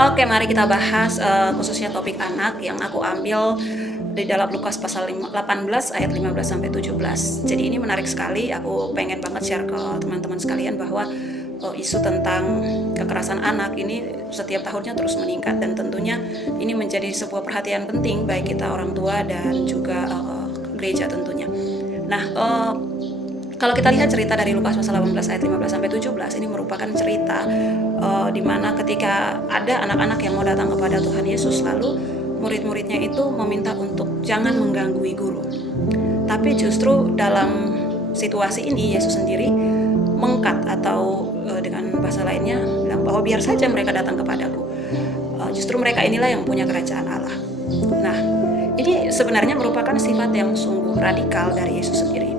Oke, mari kita bahas khususnya topik anak yang aku ambil di dalam Lukas pasal 18 ayat 15 sampai 17. Jadi ini menarik sekali, aku pengen banget share ke teman-teman sekalian bahwa isu tentang kekerasan anak ini setiap tahunnya terus meningkat, dan tentunya ini menjadi sebuah perhatian penting baik kita orang tua dan juga gereja tentunya. Nah, kalau kita lihat cerita dari Lukas pasal 18 ayat 15 sampai 17, ini merupakan cerita di mana ketika ada anak-anak yang mau datang kepada Tuhan Yesus, lalu murid-muridnya itu meminta untuk jangan mengganggu guru. Tapi justru dalam situasi ini Yesus sendiri mengkat, atau dengan bahasa lainnya bilang bahwa biar saja mereka datang kepadaku. Justru mereka inilah yang punya kerajaan Allah. Nah, ini sebenarnya merupakan sifat yang sungguh radikal dari Yesus sendiri.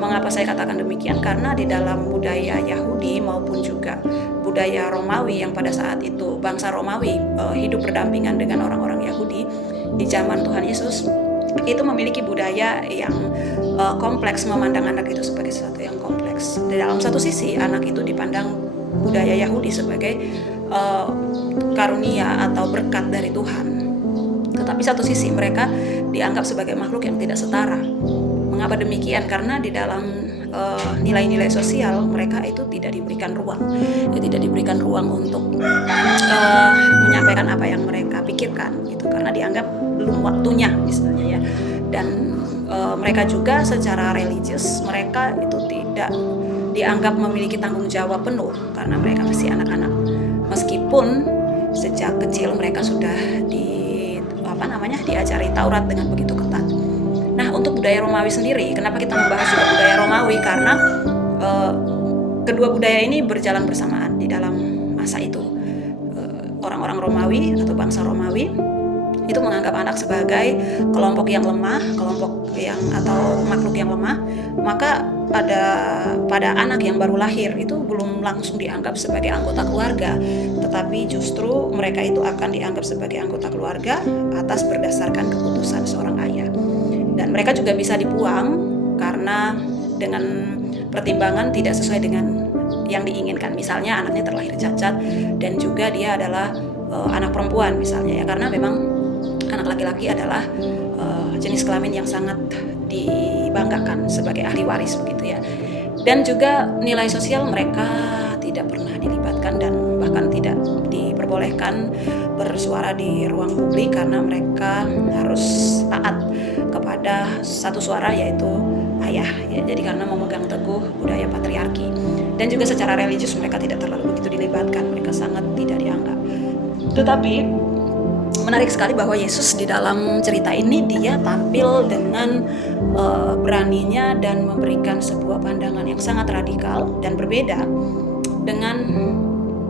Mengapa saya katakan demikian? Karena di dalam budaya Yahudi maupun juga budaya Romawi yang pada saat itu bangsa Romawi hidup berdampingan dengan orang-orang Yahudi di zaman Tuhan Yesus, itu memiliki budaya yang kompleks, memandang anak itu sebagai sesuatu yang kompleks. Di dalam satu sisi anak itu dipandang budaya Yahudi sebagai karunia atau berkat dari Tuhan. Tetapi satu sisi mereka dianggap sebagai makhluk yang tidak setara. Mengapa demikian? Karena di dalam nilai-nilai sosial mereka itu tidak diberikan ruang, tidak diberikan ruang untuk menyampaikan apa yang mereka pikirkan, gitu, karena dianggap belum waktunya misalnya ya. Dan mereka juga secara religius mereka itu tidak dianggap memiliki tanggung jawab penuh karena mereka masih anak-anak, meskipun sejak kecil mereka sudah diajari Taurat dengan begitu ketat. Nah, untuk budaya Romawi sendiri, kenapa kita membahas juga budaya Romawi? Karena kedua budaya ini berjalan bersamaan di dalam masa itu. Orang-orang Romawi atau bangsa Romawi itu menganggap anak sebagai kelompok yang lemah, atau makhluk yang lemah. Maka pada anak yang baru lahir itu belum langsung dianggap sebagai anggota keluarga, tetapi justru mereka itu akan dianggap sebagai anggota keluarga atas berdasarkan keputusan seorang ayah. Dan mereka juga bisa dibuang karena dengan pertimbangan tidak sesuai dengan yang diinginkan. Misalnya anaknya terlahir cacat dan juga dia adalah anak perempuan misalnya ya, karena memang anak laki-laki adalah jenis kelamin yang sangat dibanggakan sebagai ahli waris begitu ya. Dan juga nilai sosial mereka tidak pernah dilibatkan dan bahkan tidak diperbolehkan bersuara di ruang publik karena mereka harus taat kepada satu suara, yaitu ayah ya. Jadi karena memegang teguh budaya patriarki, dan juga secara religius mereka tidak terlalu begitu dilibatkan, mereka sangat tidak dianggap. Tetapi menarik sekali bahwa Yesus di dalam cerita ini dia tampil dengan beraninya dan memberikan sebuah pandangan yang sangat radikal dan berbeda, dengan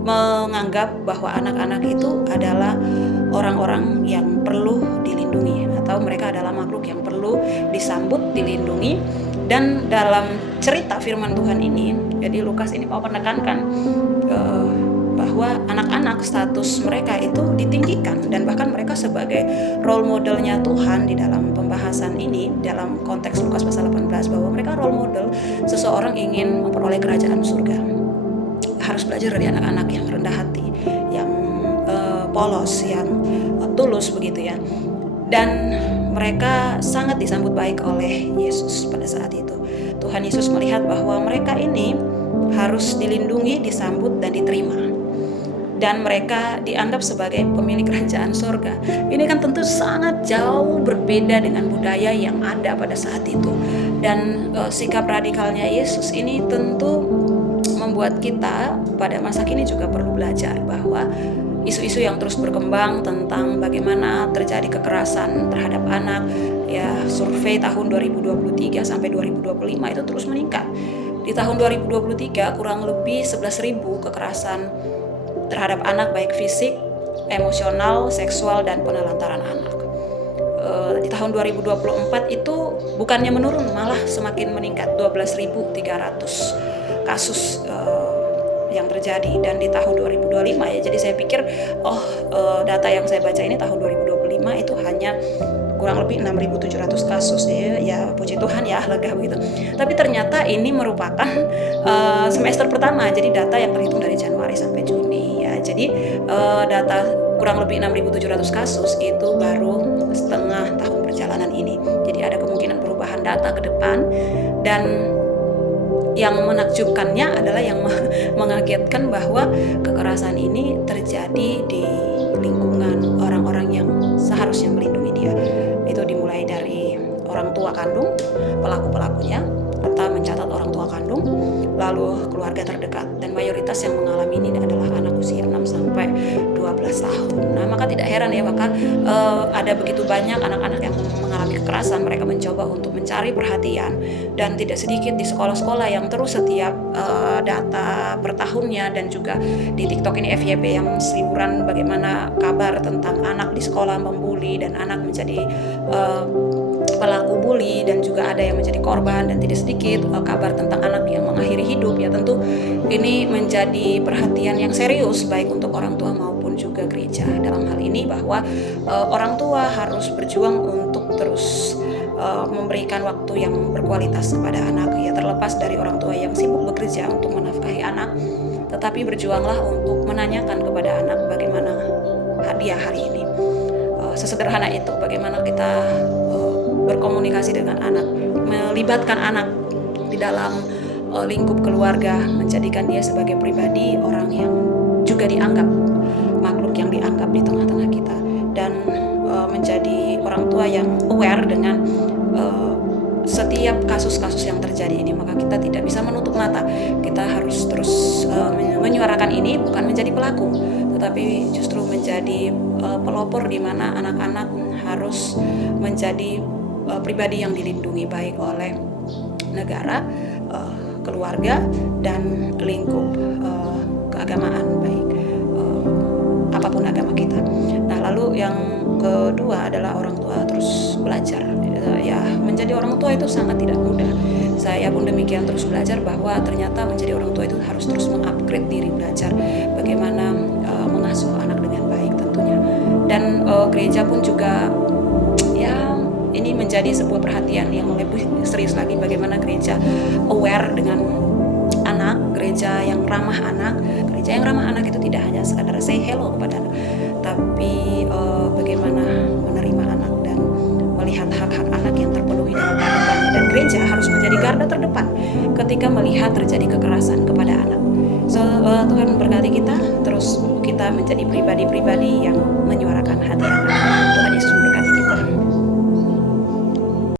menganggap bahwa anak-anak itu adalah orang-orang yang perlu dilindungi, atau mereka adalah makhluk yang perlu disambut, dilindungi. Dan dalam cerita firman Tuhan ini, jadi Lukas ini mau menekankan bahwa anak-anak status mereka itu ditinggikan, dan bahkan mereka sebagai role modelnya Tuhan di dalam pembahasan ini dalam konteks Lukas pasal 18, bahwa mereka role model seseorang ingin memperoleh kerajaan surga. Harus belajar dari anak-anak yang rendah hati, yang polos, yang tulus begitu ya. Dan mereka sangat disambut baik oleh Yesus pada saat itu. Tuhan Yesus melihat bahwa mereka ini harus dilindungi, disambut, dan diterima. Dan mereka dianggap sebagai pemilik kerajaan surga. Ini kan tentu sangat jauh berbeda dengan budaya yang ada pada saat itu. Dan sikap radikalnya Yesus ini tentu membuat kita pada masa kini juga perlu belajar bahwa isu-isu yang terus berkembang tentang bagaimana terjadi kekerasan terhadap anak ya, survei tahun 2023 sampai 2025 itu terus meningkat. Di tahun 2023 kurang lebih 11.000 kekerasan terhadap anak, baik fisik, emosional, seksual, dan penelantaran anak. Di tahun 2024 itu bukannya menurun, malah semakin meningkat, 12.300 kasus yang terjadi. Dan di tahun 2025 ya, jadi saya pikir data yang saya baca ini tahun 2025 itu hanya kurang lebih 6.700 kasus ya, puji Tuhan ya, lega begitu. Tapi ternyata ini merupakan semester pertama, jadi data yang terhitung dari Januari sampai Juni ya. Jadi data kurang lebih 6.700 kasus itu baru setengah tahun perjalanan ini. Jadi ada kemungkinan perubahan data ke depan, dan yang menakjubkannya adalah yang mengagetkan bahwa kekerasan ini terjadi di lingkungan orang-orang yang seharusnya melindungi dia. Itu dimulai dari orang tua kandung, pelaku-pelakunya, serta mencatat orang tua kandung, lalu keluarga terdekat, dan mayoritas yang mengalami ini adalah anak usia 6 sampai 12 tahun. Nah, maka tidak heran ya, maka ada begitu banyak anak-anak yang mengalami kekerasan. Mereka mencoba untuk mencari perhatian, dan tidak sedikit di sekolah-sekolah yang terus setiap data per tahunnya, dan juga di TikTok ini FYP yang seliburan bagaimana kabar tentang anak di sekolah membuli dan anak menjadi pelaku bully, dan juga ada yang menjadi korban, dan tidak sedikit kabar tentang anak yang mengakhiri hidup. Ya tentu ini menjadi perhatian yang serius baik untuk orang tua maupun juga gereja dalam hal ini, bahwa orang tua harus berjuang untuk terus memberikan waktu yang berkualitas kepada anak, ya terlepas dari orang tua yang sibuk bekerja untuk menafkahi anak, tetapi berjuanglah untuk menanyakan kepada anak bagaimana hadiah hari ini. Sesederhana itu, bagaimana kita berkomunikasi dengan anak, melibatkan anak di dalam lingkup keluarga, menjadikan dia sebagai pribadi orang yang juga dianggap makhluk yang dianggap di tengah-tengah kita, dan menjadi orang tua yang aware dengan setiap kasus-kasus yang terjadi ini. Maka kita tidak bisa menutup mata, kita harus terus menyuarakan ini, bukan menjadi pelaku, tetapi justru menjadi pelopor di mana anak-anak harus menjadi pribadi yang dilindungi baik oleh negara, keluarga, dan lingkup keagamaan, baik apapun agama kita. Nah, lalu yang kedua adalah orang tua terus belajar. Ya, menjadi orang tua itu sangat tidak mudah. Saya pun demikian, terus belajar bahwa ternyata menjadi orang tua itu harus terus mengupgrade diri, belajar bagaimana mengasuh anak dengan baik tentunya. Dan gereja pun juga ya ini menjadi sebuah perhatian yang lebih serius lagi, bagaimana gereja aware dengan anak, gereja yang ramah anak. Gereja yang ramah anak itu tidak hanya sekadar say hello kepada anak, tapi bagaimana menerima anak dan melihat hak-hak anak yang terpenuhi dalam kehidupannya. Dan gereja harus menjadi garda terdepan ketika melihat terjadi kekerasan kepada anak. Tuhan memberkati kita, terus kita menjadi pribadi-pribadi yang menyuarakan hati anak. Tuhan Yesus memberkati kita.